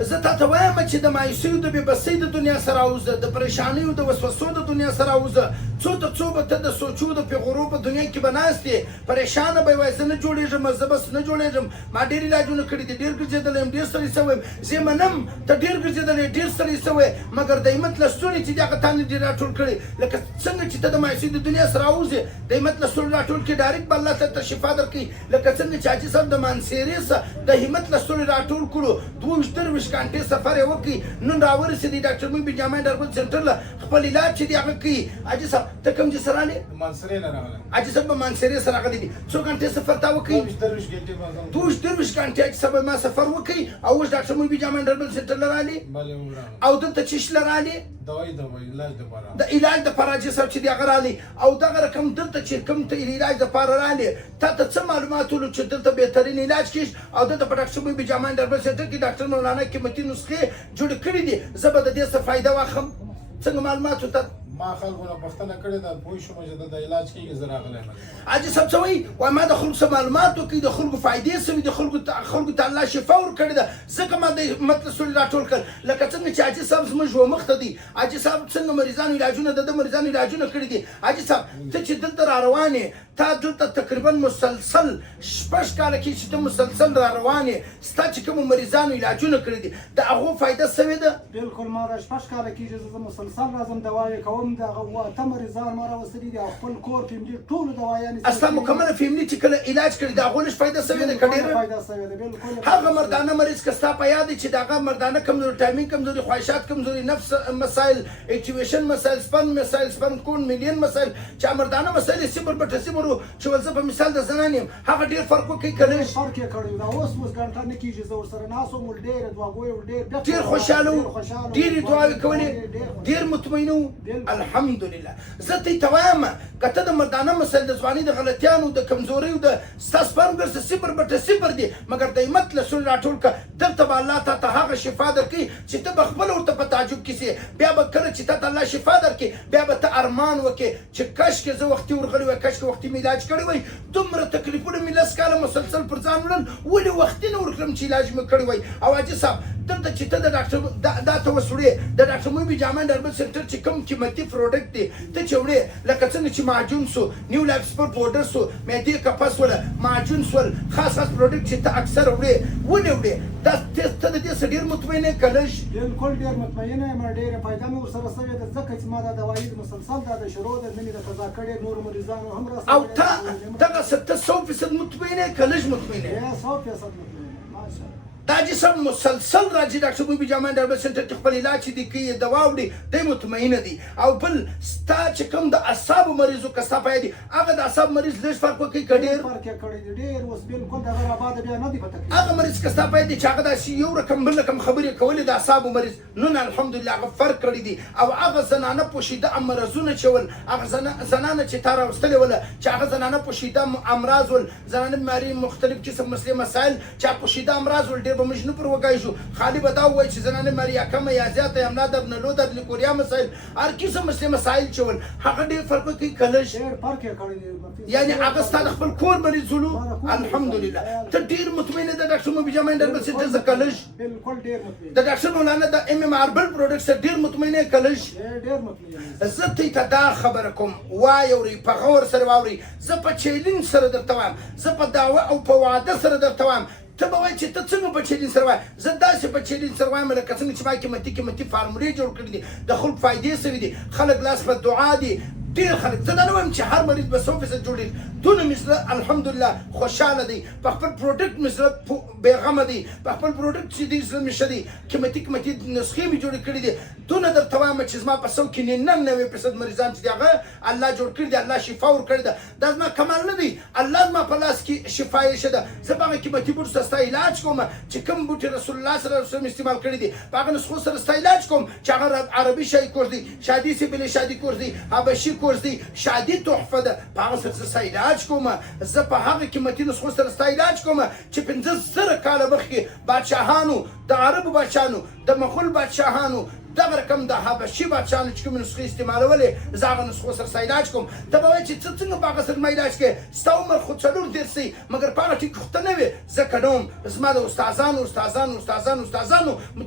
زه تا ته وایم چې د مایوسیو د بېبسۍ د دنیا سره اوزه د پریشانیو د وسوسو د دنیا سره اوزه څو ته څو به ته د سوچو د پیغورو په دنیا کې به ناست یې پریشانه به یې وایي زه نه جوړېږم زه بس نه جوړېږم ما ډېر علاجونه کړي دي ډېر ګرځېدلی یم ډېر ستړی سوی یم زه یې منم ته ډېر ګرځېدلی ډېر ستړی سوی مګر د همت لستوڼي چې دي هغه تا نه دي راټول کړي لکه څنګه چې ته د مایوسۍ د دنیا سره اوزې د همت لستوڼي راټول کړي ډایرکټ به الله ته شفا درکوي لکه څنګه چې حاجي صاحب د مانسیرې څخه د همت لستوڼي راټول کړو 22-23 घन्टे سفر یې وکړي نن راورسېدی ډاکټر محب جامع ډربل سنټر له خپل علاج چې دی هغه کوي حاجي صاحب ته کوم ځای سره رالې مانسیرې نه راغلی حاجي صاحب به مانسیرې سره راغلی دي څو घन्टे سفر تا وکړي 22-23 घन्टे حاجي صاحب ما سفر وکړي او اوس ډاکټر محب جامع ډربل سنټر له رالې او دلته چیش له رالې دوايي علاج دپاره د علاج دپاره حاجي صاحب چې دی هغه رالې او دغه رقم دلته چې کوم ته علاج دپاره رالې تا ته څه معلومات ولو چې دلته بهترین علاج کېږي او دلته په ډاکټر محب جامع ډربل سنټر کې ډاکټر مولانا قیمتي نسخې جوړې کړي دي زه به د دې څه فایده واخلم څنګه معلومات ته ما خلکو نه پوښتنه کړې ده پوه شوم چې د علاج کېږي زه راغلی یم حاجي صاحب څه وایي وایي ما د خلکو څه معلومات وکړي د خلکو فایدې څه وي د خلکو ته الله شفا ورکړې ده ځکه ما د مطلب سولې راټول کړل لکه څنګه چې حاجي صاحب زموږ ومخته دي حاجي صاحب څنګه مریضانو علاجونه د مریضانو علاجونه کړي دي حاجي صاحب ته چې دلته را روان یې تا دلته تقریبا مسلسل 6 کاله کې چې ته مسلسل را روان یې ستا چې کومو مریضانو علاجونه کړي دي د هغو فایده څه ده بالکل ما را 6 کاله کېږي زه مسلسل راځم دوايي کوم د هغه مریضان ما راوستلي دي او خپل کور فیملي ټولو دوايانې اصلا مکمله فیملي چې کله علاج کړي د هغو لږ فایده سوې ده که ډېره فایده سوې ده بالکل هغه مردانه مریض که ستا په یاد دی چې د هغه مردانه کمزوري ټایمینګ کمزوري خواهشات کمزوري نفس مسایل اکټیویشن مسایل سپن کون میلین مسایل چې مردانه مسایل یې صفر بټه صفر و چې زه په مثال د زنان یم هغه ډېر فرق وکړي که لږ فرق یې کړی دا اوس ګنټه نه کېږي زه ورسره ناست وم ډېرې دعاګویې ډېر خوشحاله وو ډېرې دعاوې کولې ډېر مطمئنه وو الحمدلله زه ته وایم که ته د مردانه مسایل د ځوانۍ د غلطیانو د کمزوریو د ستا سپرم ګرځه صفر بټه صفر دي مګر د همت له سولې راټول کړه دلته به الله تا ته هغه شفا درکوي چې ته به خپله ورته په تعجب کې سې بیا به کله چې تا ته الله شفا درکړي بیا به ته ارمان وکړې چې کشکې زه وختي ورغلی وای کشکې وختي مې علاج کړی وای دومره تکلیفونه مې 10 کاله مسلسل پر ځان وړل ولې وختي نه ورکړم چې علاج مې کړی وای او حاجي صاحب دلته چې ته د ډاکټر دا ته وسوړې د ډاکټر محب جامع ډربل سنټر چې کوم قیمتي پروډکټ دی ته چې وړې لکه څنګه چې معجون سو نیو لایف سپر پاوډر سو معدې کپس وله معجون سول خاص پروډکټ چې ته اکثر وړې ولې وړې دا ته د دې څه ډېر مطمئن یې که لږ بالکل ډېر مطمئنه یم ډېره فایده مې ورسره سوې ده ځکه چې ما دا دوايي مسلسل دا د شروع ده نه مې د قضا کړې نورو مریضانو هم راسره او ته دغه ته 100% مطمئن یې که لږ مطمئن یې 100% مطمئن یم ماشاءالله دا جسم مسلسل راځي ډاکټر محب جامع ډربل سنټر کې خپل علاج چې دی کوي دوا وړي دی مطمئنه دي او بل ستا چې کوم د اعصابو مریضو که ستا په یاد دي هغه د اعصاب مریض لږ فرق وکړي که ډېر فرق یې کړی دی ډېر اوس بالکل دغه راباده بیا نه دي په تکلیف هغه مریض که ستا په یاد دي چې هغه داسې یو رقم بل رقم خبرې کولې د اعصابو مریض نن الحمدلله هغه فرق کړی دي او هغه زنانه پوشیده امراضونه چې ول هغه زنانه چې تا راوستلې وله چې هغه زنانه پوشیده امراض ول زنانه بیماري مختلف قسم مسایل چې پوشیده امراض ول ډېر به موږ نه پر وکړی خالی به دا ووایي چې زنانه بیماري یا کمه یا زیاته یا ملا درد نه لو درد لیکوریا مسایل هر قسم مسایل چې ول هغه ډېر فرق وکړي که لږ فرق یې کړی دی یعنې هغه ستا د خپل کور مریض ولو الحمدلله ته ډېر مطمئنه د ډاکټر محب جامع ډربل سنټر څخه که لږ بالکل ډېر مطمئن د ډاکټر مولانا د MMR بل پروډکټ سره ډېر مطمئنه یې که لږ ډېر مطمئن زه ته دا خبره کوم وایې اورئ په غور سره واورئ زه په چیلنج سره درته وایم زه په دعوه او په وعده سره درته وایم ته به وایې چې ته څنګه په چیلنج سره وایې زه داسې په چیلنج سره وایم لکه څنګه چې ما قیمتي فارمولې جوړ کړي دي د خلکو فایدې سوي دي خلک لاس په دعا دي ډېر خلک زه دا نه وایم چې هر مریض به 100% جوړېږي دونه مې زړه الحمدلله خوشحاله دی په خپل پروډکټ مې زړه بېغمه دی په خپل پروډکټ چې دی زړه مې ښه دی قیمتي نسخې مې جوړې کړي دي دونه درته وایم چې زما په 100 کې 99% مریضان چې دي هغه الله جوړ کړي دي الله شفا ورکړې ده دا زما کمال نه دی الله زما په لاس کې شفا یې ښه ده زه په هغه قیمتي بوټو سره ستا علاج کوم چې کوم بوټي رسول الله صلی الله علیه وسلم استعمال کړي دي په هغه نسخو سره ستا علاج کوم چې هغه عربي شاهي کورس دی شادي سے بلې شادي کورس دی حبشي کورس دی شادي تحفه ده په هغه سره ستا علاج کوم زه په هغه قیمتي نسخو سره ستا علاج کوم چې 15 کاله مخکې بادشاهانو د عربو بادشاهانو د مغول بادشاهانو دغه رقم د حبشي بادشاهانو چې کومې نسخې استعمالولې زه هغه نسخو سره ستا علاج کوم. ته به وایې چې ته څنګه په هغه سره ما علاج کوې؟ ستا عمر خو 40 دی مګر په هغه ټکي خو ته نه وې. ځکه نه وم زما د استادانو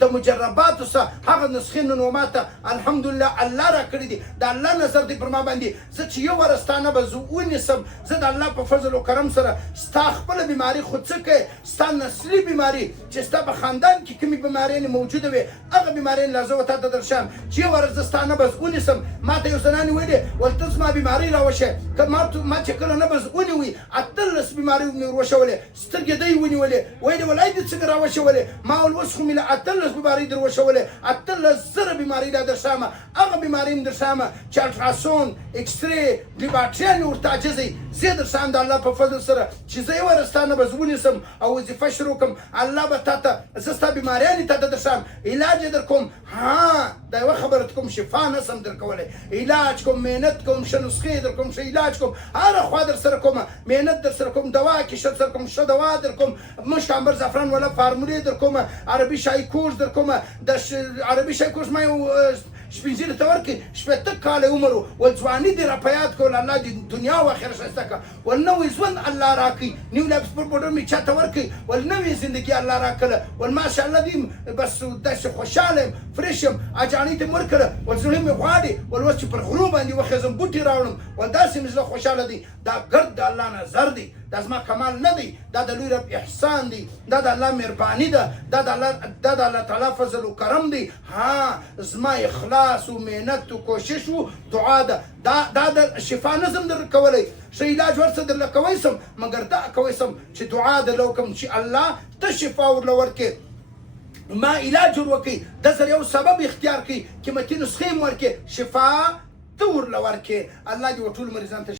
د مجرباتو څخه هغه نسخې نن و ما ته الحمدلله الله را کړي دي. د الله نظر دی پر ما باندې. زه چې یو واره ستا نه به زه ونیسم، زه د الله په فضل و کرم سره ستا خپله بیماري خو څه کوې، ستا نسلي بیماري چې ستا په خاندان کې کومې بیماریانې موجوده وې هغه بیماریانې لا زه ورته ته درشم چې یو واره زه ستا نبض ونیسم. ما ته یو زنانې ویلې ول ته زما بیمارۍ راوشې که ما چې کله نبض ونیوي 18 بیمارۍ مې وروشولې سترګې دی ونیولې ویلې ولای دې څنګه راوشولې ما ول اوس خو مې له 18 بیمارۍ در وشولې 18,000 بیمارۍ لا درشمه هغه بیمارۍ م درشمه چې الټراسون اکسرې لیبارټري ورته عاجزوي زه درشم د الله په فضل سره چې زه یو واره ستا نبض ونیسم او وظیفه شروع کړم الله به تا ته زه ستا بیماریانې تا ته درشم علاج یې در کوم. ها دا یوه خبره ته کوم شفا نسم در کولی علاج کوم محنت کوم ښه نسخې در کوم ښه علاج کوم هره خوا در سره کومه محنت در سره کوم دوا کې ښه در کوم ښه دوا در کوم مشک عنبر زعفران والا فارمولې در کومه عربي شاهي کورس در کومه د عربي شاهي کورس ما یو سپین ږیري ته ورکړي 80 کاله عمر ول ځواني دې را په یاد کول الله دې دنیا او آخرت ښایسته کړه ول نوی ژوند الله راکړي نیو لاپس پر بوډر مې چاته ورکړي ول نوې زندګي الله راکړله ول ماشاءالله دې بس داسې خوشحاله یم فرېش یم اجانۍ ته مې ورکړه ول زړه مې غواړي ول اوس چې پر غرو باندې وخېږم بوټي راوړم ول داسې مې زړه خوشحاله دی. دا ګرد د الله نظر دی، دا زما کمال نه دی، دا د لوی رب احسان دی، دا د الله مهرباني ده، دا د الله تعالی فضل و کرم دی. ها زما اخلاص و محنت و کوشش و دعا ده دا د شفا نظم در کولی ښه علاج ورڅه درله کوی سم مګر دا کوی سم چې دعا درله وکړم چې الله ته شفا ورله ورکړې ما علاج ور وکړي د سره یو سبب اختیار کړي قیمتي نسخې م ورکړي شفا ته ورله ورکړې. الله دې ټول مریضان ته